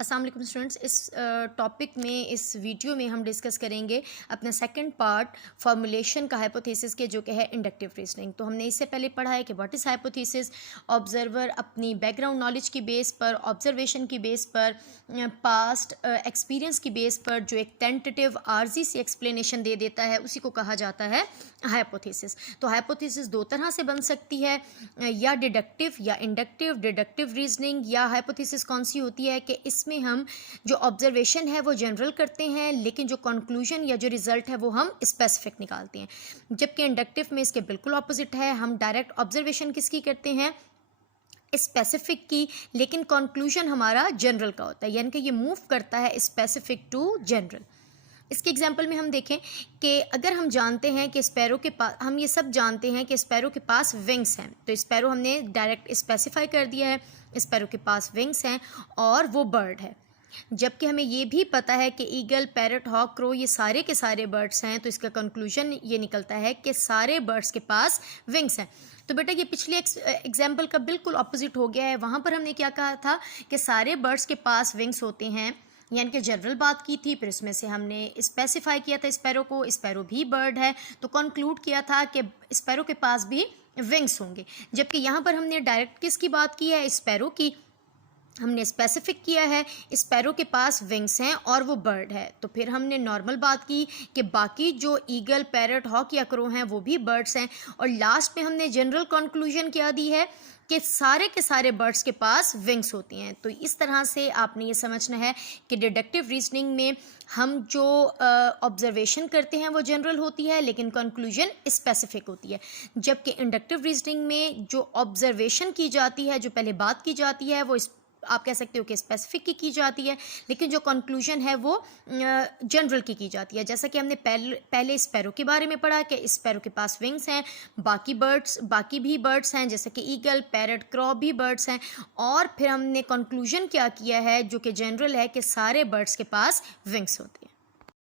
अस्सलाम वालेकुम स्टूडेंट्स। इस टॉपिक में, इस वीडियो में हम डिस्कस करेंगे अपना सेकंड पार्ट फॉर्मुलेशन का हाइपोथेसिस के, जो कि है इंडक्टिव रीजनिंग। तो हमने इससे पहले पढ़ा है कि व्हाट इज़ हाइपोथेसिस। ऑब्जर्वर अपनी बैकग्राउंड नॉलेज की बेस पर, ऑब्जर्वेशन की बेस पर, पास्ट एक्सपीरियंस की बेस पर जो एक टेंटेटिव आर्जी सी एक्सप्लेनेशन दे देता है, उसी को कहा जाता है हाइपोथेसिस। तो हाइपोथेसिस दो तरह से बन सकती है, या डिडक्टिव या इंडक्टिव। डिडक्टिव रीजनिंग या हाइपोथेसिस कौन सी होती है कि इसमें हम जो ऑब्जर्वेशन है वो जनरल करते हैं, लेकिन जो कंक्लूजन या जो रिजल्ट है वो हम स्पेसिफिक निकालते हैं। जबकि इंडक्टिव में इसके बिल्कुल ऑपोजिट है, हम डायरेक्ट ऑब्जर्वेशन किसकी करते हैं, स्पेसिफिक की, लेकिन कंक्लूजन हमारा जनरल का होता है, यानी कि ये मूव करता है स्पेसिफिक टू जनरल। इसके एग्जाम्पल में हम देखें कि अगर हम जानते हैं कि स्पैरो के पास, हम ये सब जानते हैं कि स्पैरो के पास विंग्स हैं, तो स्पैरो हमने डायरेक्ट स्पेसिफाई कर दिया है, स्पैरो के पास विंग्स हैं और वो बर्ड है। जबकि हमें ये भी पता है कि ईगल, पैरट, हॉक, क्रो ये सारे के सारे बर्ड्स हैं, तो इसका कंक्लूजन ये निकलता है कि सारे बर्ड्स के पास विंग्स हैं। तो बेटा ये पिछले एग्जाम्पल का बिल्कुल अपोजिट हो गया है। वहाँ पर हमने क्या कहा था कि सारे बर्ड्स के पास विंग्स होते हैं, यानी कि जनरल बात की थी, फिर उसमें से हमने स्पेसिफाई किया था स्पैरो को, स्पैरो भी बर्ड है, तो कंक्लूड किया था कि स्पैरो के पास भी विंग्स होंगे। जबकि यहाँ पर हमने डायरेक्ट किसकी बात की है, स्पैरो की। हमने स्पेसिफिक किया है स्पैरो के पास विंग्स हैं और वो बर्ड है। तो फिर हमने नॉर्मल बात की कि बाकी जो ईगल, पैरट, हॉक या क्रो हैं वो भी बर्ड्स हैं, और लास्ट में हमने जनरल कंक्लूजन क्या दी है कि सारे के सारे बर्ड्स के पास विंग्स होती हैं। तो इस तरह से आपने ये समझना है कि डिडक्टिव रीजनिंग में हम जो ऑब्जर्वेशन करते हैं वो जनरल होती है, लेकिन कंक्लूजन स्पेसिफिक होती है। जबकि इंडक्टिव रीजनिंग में जो ऑब्जर्वेशन की जाती है, जो पहले बात की जाती है, वो आप कह सकते हो कि स्पेसिफिक की जाती है, लेकिन जो कंक्लूजन है वो जनरल की जाती है। जैसा कि हमने पहले स्पैरो के बारे में पढ़ा कि स्पैरो के पास विंग्स हैं, बाकी भी बर्ड्स हैं, जैसे कि ईगल, पैरट, क्रॉ भी बर्ड्स हैं, और फिर हमने कंक्लूजन क्या किया है जो कि जनरल है कि सारे बर्ड्स के पास विंग्स होते हैं।